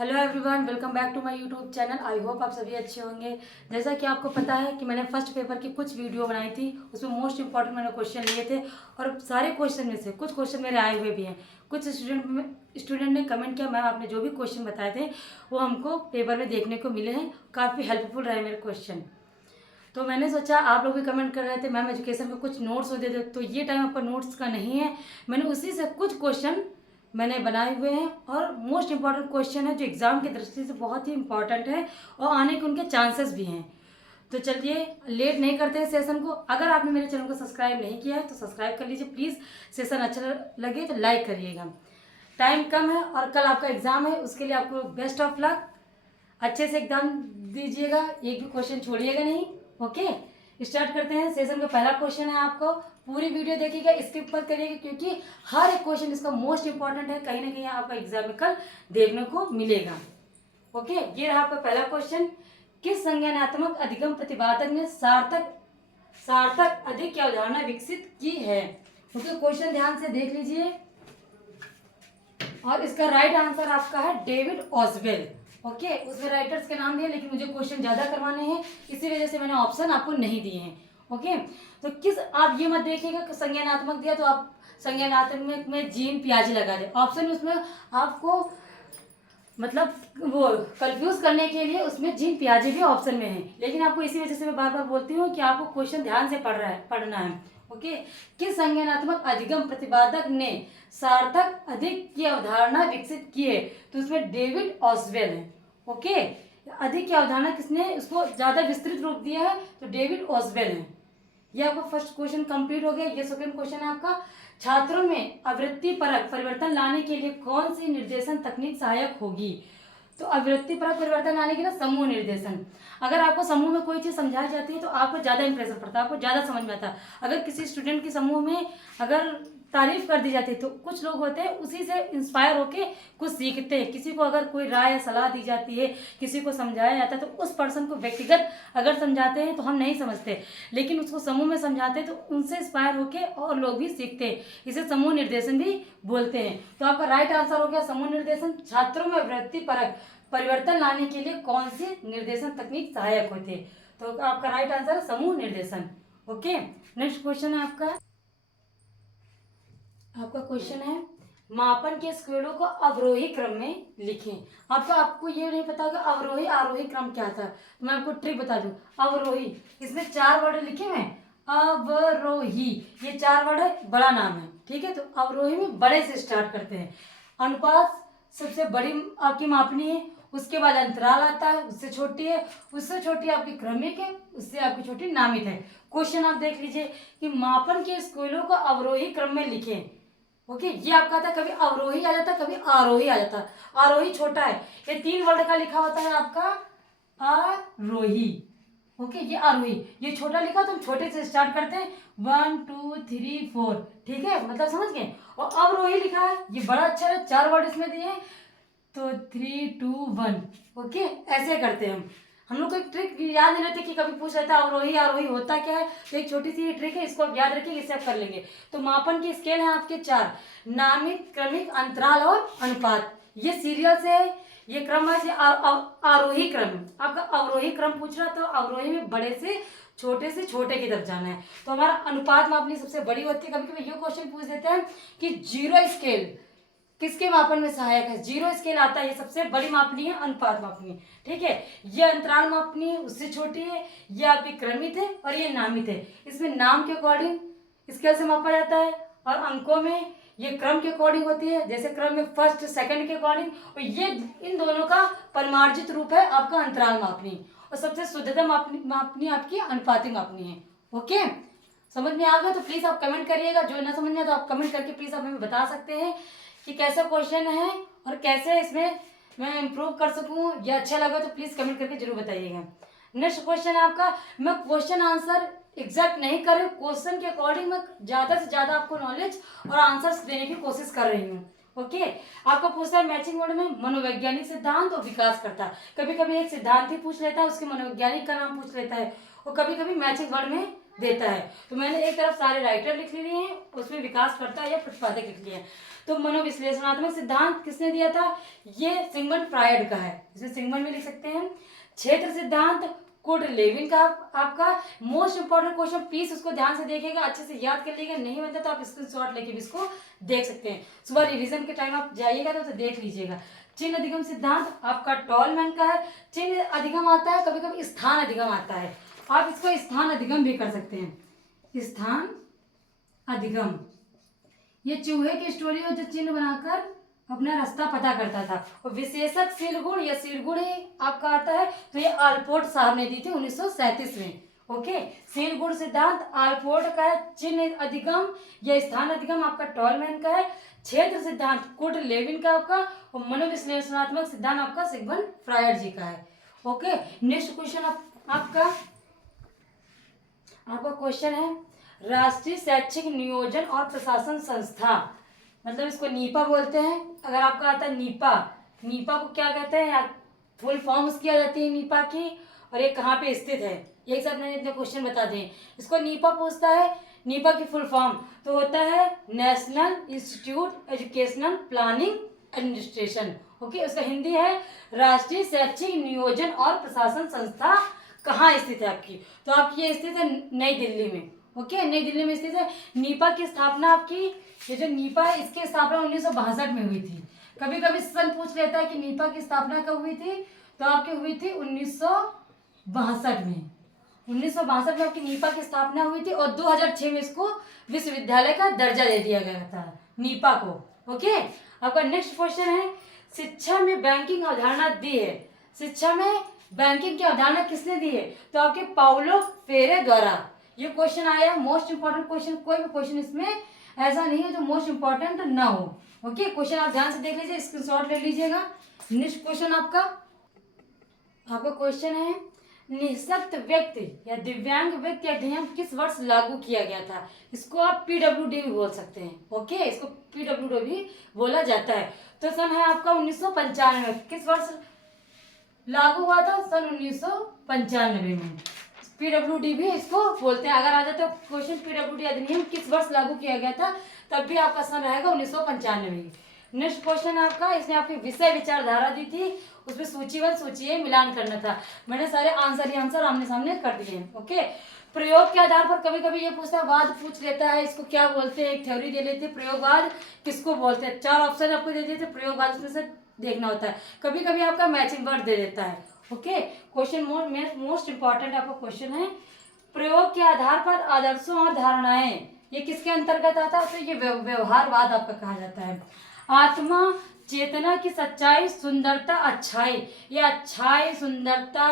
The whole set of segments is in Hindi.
Hello everyone, welcome back to my YouTube channel. I hope आप सभी अच्छे होंगे। जैसा कि आपको पता है कि मैंने फर्स्ट पेपर की कुछ वीडियो बनाई थी, उसमें मोस्ट इंपॉर्टेंट मैंने क्वेश्चन लिए थे और सारे क्वेश्चन में से कुछ क्वेश्चन मेरे आए हुए भी हैं। कुछ स्टूडेंट ने कमेंट किया, मैम आपने जो भी क्वेश्चन बताए थे वो हमको पेपर में देखने को मिले हैं, काफ़ी हेल्पफुल रहे मेरे क्वेश्चन। तो मैंने सोचा आप लोग भी कमेंट कर रहे थे मैम एजुकेशन में कुछ नोट्स होते थे, तो ये टाइम आपका नोट्स का नहीं है। मैंने उसी से कुछ क्वेश्चन मैंने बनाए हुए हैं और मोस्ट इम्पॉर्टेंट क्वेश्चन है जो एग्जाम की दृष्टि से बहुत ही इंपॉर्टेंट है और आने के उनके चांसेस भी हैं। तो चलिए लेट नहीं करते हैं सेशन को। अगर आपने मेरे चैनल को सब्सक्राइब नहीं किया है तो सब्सक्राइब कर लीजिए प्लीज़। सेशन अच्छा लगे तो लाइक करिएगा। टाइम कम है और कल आपका एग्ज़ाम है, उसके लिए आपको बेस्ट ऑफ लक। अच्छे से एग्जाम दीजिएगा, एक भी क्वेश्चन छोड़िएगा नहीं। ओके, स्टार्ट करते हैं। सेशन का पहला क्वेश्चन है, आपको पूरी वीडियो देखिएगा, स्किप मत करिएगा क्योंकि हर एक क्वेश्चन इसका मोस्ट इंपॉर्टेंट है, कहीं ना कहीं आपका एग्जाम में कल देखने को मिलेगा। ओके, ये रहा आपका पहला क्वेश्चन। किस संज्ञानात्मक अधिगम प्रतिपादक ने सार्थक सार्थक अधिक की अवधारणा विकसित की है? ओके, क्वेश्चन ध्यान से देख लीजिए और इसका राइट आंसर आपका है डेविड ऑसवेल। ओके, उसमें राइटर्स के नाम दिए लेकिन मुझे क्वेश्चन ज़्यादा करवाने हैं, इसी वजह से मैंने ऑप्शन आपको नहीं दिए हैं। ओके, तो किस आप ये मत देखिएगा कि संज्ञानात्मक दिया तो आप संज्ञानात्मक में जीन पियाजे लगा दे। ऑप्शन उसमें आपको मतलब वो कंफ्यूज करने के लिए उसमें जीन पियाजे भी ऑप्शन में है, लेकिन आपको इसी वजह से मैं बार बार बोलती हूँ कि आपको क्वेश्चन ध्यान से पढ़ना है। ओके, किस संज्ञानात्मक अधिगम प्रतिपादक ने सार्थक अधिक की अवधारणा विकसित की है? तो उसमें डेविड ऑसवेल है। ओके, अधिक की अवधारणा किसने उसको ज्यादा विस्तृत रूप दिया है? तो डेविड ऑसवेल है। ये आपका फर्स्ट क्वेश्चन कंप्लीट हो गया। ये सेकंड क्वेश्चन है आपका, छात्रों में आवृत्ति परक परिवर्तन लाने के लिए कौन सी निर्देशन तकनीक सहायक होगी? तो आवृत्ति परक परिवर्तन लाने के लिए समूह निर्देशन। अगर आपको समूह में कोई चीज़ समझाई जाती है तो आपको ज़्यादा इंप्रेशन पड़ता है, आपको ज़्यादा समझ में आता है। अगर किसी स्टूडेंट के समूह में अगर तारीफ कर दी जाती है तो कुछ लोग होते हैं उसी से इंस्पायर होके कुछ सीखते हैं। किसी को अगर कोई राय या सलाह दी जाती है, किसी को समझाया जाता है तो उस पर्सन को व्यक्तिगत अगर समझाते हैं तो हम नहीं समझते, लेकिन उसको समूह में समझाते हैं तो उनसे इंस्पायर होके और लोग भी सीखते हैं। इसे समूह निर्देशन भी बोलते हैं। तो आपका राइट आंसर हो गया समूह निर्देशन। छात्रों में वृत्ति परक परिवर्तन लाने के लिए कौन सी निर्देशन तकनीक सहायक होती है? तो आपका राइट आंसर है समूह निर्देशन। ओके, नेक्स्ट क्वेश्चन है आपका क्वेश्चन है, मापन के स्केलों को अवरोही क्रम में लिखें। आपको ये नहीं पता होगा अवरोही आरोही क्रम क्या था, तो मैं आपको ट्रिक बता दूं। अवरोही, इसमें 4 वर्ड लिखे हुए हैं। अवरोही, ये 4 वर्ड है, बड़ा नाम है, ठीक है। तो अवरोही में बड़े से स्टार्ट करते हैं। अनुपात सबसे बड़ी आपकी मापनी है, उसके बाद अंतराल आता है, उससे छोटी है, उससे छोटी आपकी क्रमिक है, उससे आपकी छोटी नामित है। क्वेश्चन आप देख लीजिए कि मापन के स्केलों को अवरोही क्रम में लिखें। ओके, ये आपका था कभी अवरोही आ जाता, कभी आरोही आ जाता। आरोही छोटा है, ये 3 वर्ड का लिखा होता है आपका आरोही। ओके, ये आरोही, ये छोटा लिखा तो हम छोटे से स्टार्ट करते हैं 1 2 3 4, ठीक है, मतलब समझ गए। और अवरोही लिखा है, ये बड़ा अच्छा है, 4 वर्ड इसमें दिए हैं तो 3 2 1। ओके, ऐसे करते हैं हम लोग को एक ट्रिक याद नहीं रहती कि कभी पूछ रहता है अवरोही आरोही होता क्या है, तो एक छोटी सी ट्रिक है, इसको आप याद रखिए, इससे आप कर लेंगे। तो मापन के स्केल हैं आपके 4, नामित, क्रमिक, अंतराल और अनुपात। ये सीरियल से है, ये क्रम है आरोही क्रम। आपका अवरोही क्रम पूछ रहा तो अवरोही में बड़े से छोटे की तरफ जाना है। तो हमारा अनुपात मापनी सबसे बड़ी होती है। कभी कभी ये क्वेश्चन पूछ देते हैं कि जीरो स्केल किसके मापन में सहायक है? जीरो स्केल आता है, ये सबसे बड़ी मापनी है, अनुपात मापनी है, ठीक है। ये अंतराल मापनी है, उससे छोटी है, ये आपकी क्रमित है और ये नामित है। इसमें नाम के अकॉर्डिंग स्केल से मापा जाता है और अंकों में ये क्रम के अकॉर्डिंग होती है, जैसे क्रम में फर्स्ट सेकंड के अकॉर्डिंग। और ये इन दोनों का परिमार्जित रूप है आपका अंतराल मापनी, और सबसे शुद्धतम मापनी आपकी अनुपातिक मापनी है। ओके, समझ में आ गया तो प्लीज आप कमेंट करिएगा। जो ना समझ में तो आप कमेंट करके प्लीज आप हमें बता सकते हैं कि कैसा क्वेश्चन है और कैसे इसमें मैं इम्प्रूव कर सकूं, या अच्छा लगा तो प्लीज कमेंट करके जरूर बताइएगा। नेक्स्ट क्वेश्चन है आपका, मैं क्वेश्चन आंसर एग्जैक्ट नहीं कर रही हूँ, क्वेश्चन के अकॉर्डिंग मैं ज्यादा से ज्यादा आपको नॉलेज और आंसर्स देने की कोशिश कर रही हूँ। ओके, आपको पूछता है मैचिंग वर्ड में मनोवैज्ञानिक सिद्धांत और विकास करता। कभी कभी एक सिद्धांत ही पूछ लेता है, उसके मनोवैज्ञानिक का नाम पूछ लेता है, और कभी कभी मैचिंग वर्ड में देता है। तो मैंने एक तरफ सारे राइटर लिख लिए हैं, उसमें विकास करता है या प्रतिपादक लिख लिए हैं। तो मनोविश्लेषणात्मक सिद्धांत किसने दिया था? ये सिगमंड फ्रायड का है, इसे सिगमंड में लिख सकते हैं। क्षेत्र सिद्धांत कुर्ट लेविन का। आपका मोस्ट इंपॉर्टेंट क्वेश्चन, प्लीज उसको ध्यान से देखिएगा, अच्छे से याद कर लीजिएगा, नहीं बनता तो आप स्क्रीनशॉट लेके भी इसको देख सकते हैं। सुबह रिवीजन के टाइम आप जाइएगा तो देख लीजिएगा। चिन्ह अधिगम सिद्धांत आपका टॉलमैन का है। चिन्ह अधिगम आता है, कभी कभी स्थान अधिगम आता है, आप इसको स्थान अधिगम भी कर सकते हैं। स्थान अधिगम, ये चूहे की स्टोरी है जो चिन्ह बनाकर अपना रास्ता पता करता था। और विशेषक शीलगुण या शीलगुण ही आपका आता है, तो ये आलपोर्ट साहब ने दी थी 1937 में। ओके, शीलगुण सिद्धांत आलपोर्ट का है। चिन्ह अधिगम या स्थान अधिगम आपका टॉलमैन का है। क्षेत्र सिद्धांत कुर्ट लेविन का आपका, और मनोविश्लेषणात्मक सिद्धांत आपका सिगमंड फ्रायड जी का है। ओके, नेक्स्ट क्वेश्चन आपका क्वेश्चन है राष्ट्रीय शैक्षिक नियोजन और प्रशासन संस्था, मतलब इसको नीपा बोलते हैं। अगर आपका आता है नीपा, नीपा को क्या कहते हैं, फुल फॉर्म उसकी आ जाती है नीपा की, और ये कहाँ पे स्थित है, एक साथ मैंने इतने क्वेश्चन बता दें। इसको नीपा पूछता है, नीपा की फुल फॉर्म तो होता है national institute educational planning administration. Okay, उसका हिंदी है राष्ट्रीय शैक्षिक नियोजन और प्रशासन संस्था कहाँ स्थित है आपकी, तो आपकी ये स्थित है नई दिल्ली में। ओके, नई दिल्ली में स्थित है। नीपा की स्थापना आपकी, ये जो नीपा है इसकी स्थापना 1962 में हुई थी। कभी कभी सन पूछ लेता है कि नीपा की स्थापना कब हुई थी, तो आपकी हुई थी 1962 में। 1962 में आपकी नीपा की स्थापना हुई थी, और 2006 में इसको विश्वविद्यालय का दर्जा दे दिया गया था नीपा को। ओके, आपका नेक्स्ट क्वेश्चन है शिक्षा में बैंकिंग अवधारणा दी है। शिक्षा में बैंकिंग की अवधारणा किसने दी है, तो आपके पाउलो फेरे द्वारा। ये क्वेश्चन आया, मोस्ट इंपॉर्टेंट क्वेश्चन, कोई भी क्वेश्चन इसमें ऐसा नहीं है जो मोस्ट इंपॉर्टेंट ना हो। ओके, क्वेश्चन आप ध्यान से देख लीजिए, स्क्रीनशॉट ले लीजिएगा। नेक्स्ट क्वेश्चन आपका क्वेश्चन है निःशक्त व्यक्ति या दिव्यांग व्यक्ति अधिनियम किस वर्ष लागू किया गया था। इसको आप पीडब्ल्यूडी भी बोल सकते हैं। ओके, इसको पीडब्ल्यूडी भी बोला जाता है। तो सन है आपका 1995 में। किस वर्ष लागू हुआ था? सन 1995 में। पीडब्ल्यूडी भी इसको बोलते हैं। अगर आ जाए तो क्वेश्चन पीडब्ल्यूडी अधिनियम किस वर्ष लागू किया गया था, तब भी आपका सन रहेगा 1995। नेक्स्ट क्वेश्चन आपका, इसने आपकी विषय विचारधारा दी थी, उसमें सूची 1 सूची ए मिलान करना था। मैंने सारे आंसर आमने सामने कर दिए। ओके, प्रयोग के आधार पर कभी कभी ये पूछता है, वाद पूछ लेता है, इसको क्या बोलते हैं, एक थ्योरी दे लेते हैं, प्रयोगवाद किसको बोलते हैं। 4 ऑप्शन आपको दे देते, प्रयोगवाद उसमें से देखना होता है। कभी कभी आपका मैचिंग वर्ड दे देता है। ओके, क्वेश्चन मोस्ट इंपॉर्टेंट आपका क्वेश्चन है प्रयोग के आधार पर आदर्शों और धारणाएं, ये किसके अंतर्गत आता है, तो ये व्यवहारवाद आपका कहा जाता है। आत्मा चेतना की सच्चाई सुंदरता अच्छाई, ये अच्छाई सुंदरता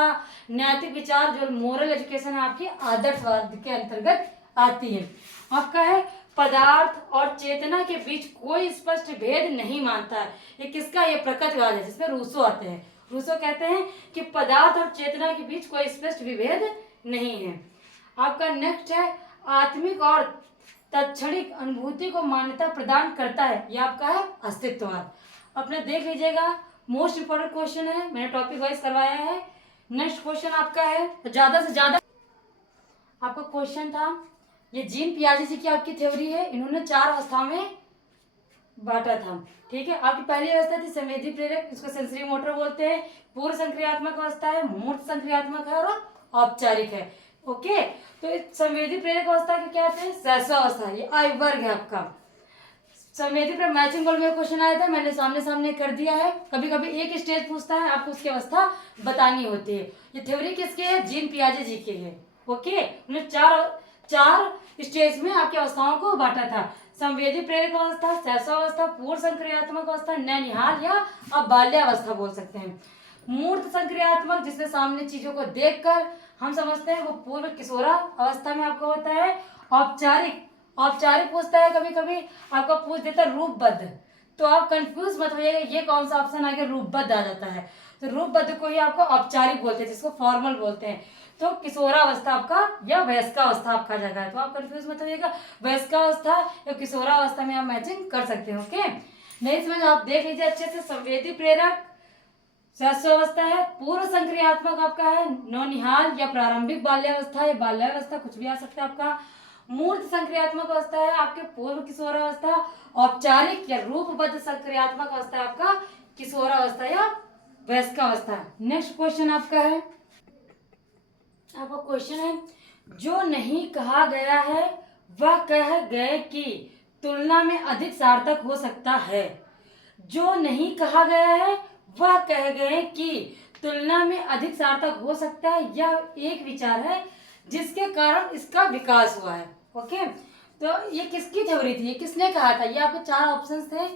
नैतिक विचार जो मोरल एजुकेशन है आपकी आदर्शवाद के अंतर्गत आती है। आपका है पदार्थ और चेतना के बीच कोई स्पष्ट भेद नहीं मानता है। ये किसका? ये प्रकृतिवाद है, जिसमें रूसो आते हैं। रूसो कहते हैं कि पदार्थ और चेतना के बीच कोई स्पष्ट विभेद नहीं है। आपका नेक्स्ट है आत्मिक और तत्क्षणिक अनुभूति को मान्यता प्रदान करता है, ये आपका है अस्तित्ववाद। अपने देख लीजिएगा, मोस्ट इंपोर्टेंट क्वेश्चन है, मैंने टॉपिक वाइज करवाया है। नेक्स्ट क्वेश्चन आपका है ज्यादा से ज्यादा आपका क्वेश्चन था, ये जीन पियाजे जी की आपकी थ्योरी है, इन्होंने 4 अवस्थाओं में बांटा था। ठीक है, आपकी पहली अवस्था थी संवेदी प्रेरक, इसको सेंसरी मोटर बोलते हैं। पूर्व संक्रियात्मक अवस्था है, मूर्त संक्रियात्मक है और औपचारिक है। ओके, तो संवेदी प्रेरक अवस्था के क्या थे? सहसा अवस्था, ये आई वर्ग है आपका। संवेदी पर मैचिंग बोर्ड में क्वेश्चन आया था, मैंने सामने सामने कर दिया है। कभी कभी एक स्टेज पूछता है, आपको उसकी अवस्था बतानी होती है। ये थ्योरी किसकी है? जीन पियाजे जी की है। ओके, उन्हें 4 स्टेज में आपकी अवस्थाओं को बांटा था। संवेदी प्रेरक अवस्था, सहसा अवस्था, पूर्व संक्रियात्मक अवस्था, नैनिहाल या आप बाल्यावस्था बोल सकते हैं। मूर्त संक्रियात्मक, जिसमें सामने चीजों को देखकर हम समझते हैं, वो पूर्व किशोरा अवस्था में आपको होता है। औपचारिक पूछता है, कभी कभी आपका पूछ देता है रूपबद्ध, तो आप कंफ्यूज मत होइएगा, ये कौन सा ऑप्शन आ गया, रूपबद्ध आ जाता है। तो रूपबद्ध को ही आपको औपचारिक बोलते हैं, जिसको फॉर्मल बोलते हैं। तो किशोरावस्था आपका या वयस्कावस्था आपका जगह है, तो आप कंफ्यूज मत होइएगा, वयस्कावस्था या किशोरावस्था में आप मैचिंग कर सकते हैं। ओके, नहीं समझ आप देख लीजिए अच्छे से। संवेदी प्रेरक सहस्रावस्था है, पूर्व संक्रियात्मक आपका है नौनिहाल या प्रारंभिक बाल्यावस्था या बाल्यावस्था, कुछ भी आ सकता है आपका। मूर्त संक्रियात्मक अवस्था है आपके पूर्व किशोरावस्था, औपचारिक या रूपबद्ध संक्रियात्मक अवस्था है आपका किशोरावस्था या वयस्कावस्था। नेक्स्ट क्वेश्चन आपका है, आपका क्वेश्चन है, जो नहीं कहा गया है वह कह गए कि तुलना में अधिक सार्थक हो सकता है। जो नहीं कहा गया है वह कह गए कि तुलना में अधिक सार्थक हो सकता है, यह एक विचार है जिसके कारण इसका विकास हुआ है। ओके, तो ये किसकी थ्योरी थी, ये किसने कहा था? ये आपके 4 ऑप्शंस थे,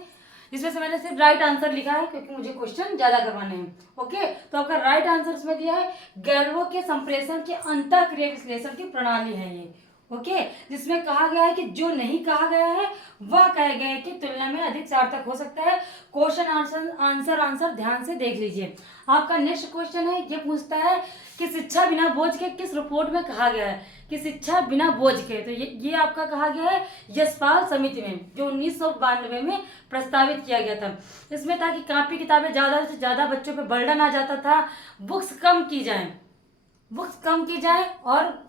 इसमें से मैंने सिर्फ राइट आंसर लिखा है क्योंकि मुझे क्वेश्चन ज्यादा करवाने हैं। ओके, तो आपका राइट आंसर इसमें दिया है गैल्वो के संप्रेषण के अंतःक्रिया विश्लेषण की प्रणाली है ये। ओके, जिसमें कहा गया है कि जो नहीं कहा गया है वह कहे गए कि तुलना में अधिक सार्थक हो सकता है। क्वेश्चन आंसर ध्यान से देख लीजिए। आपका नेक्स्ट क्वेश्चन है, ये पूछता है कि शिक्षा बिना बोझ के किस रिपोर्ट में कहा गया है कि शिक्षा बिना बोझ के। तो ये आपका कहा गया है यशपाल समिति में, जो 1992 में प्रस्तावित किया गया था। इसमें था कि कापी किताबें ज़्यादा से ज़्यादा बच्चों पे बर्डन आ जाता था, बुक्स कम की जाए और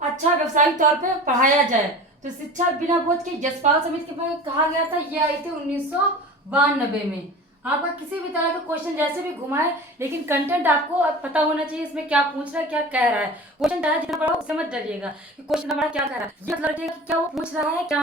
अच्छा व्यवसायिक तौर पे पढ़ाया जाए। तो शिक्षा बिना बोझ के यशपाल समिति के में कहा गया था, ये आई थी 1992 में। आपका किसी भी तरह का क्वेश्चन जैसे भी घुमाए, लेकिन कंटेंट आपको पता होना चाहिए इसमें क्या पूछ रहा है, क्या कह रहा है। क्वेश्चन चाहे जितना बड़ा उससे मत डरिएगा कि क्वेश्चन हमारा क्या कह रहा है, ये मतलब रखिएगा कि क्या वो पूछ रहा है, क्या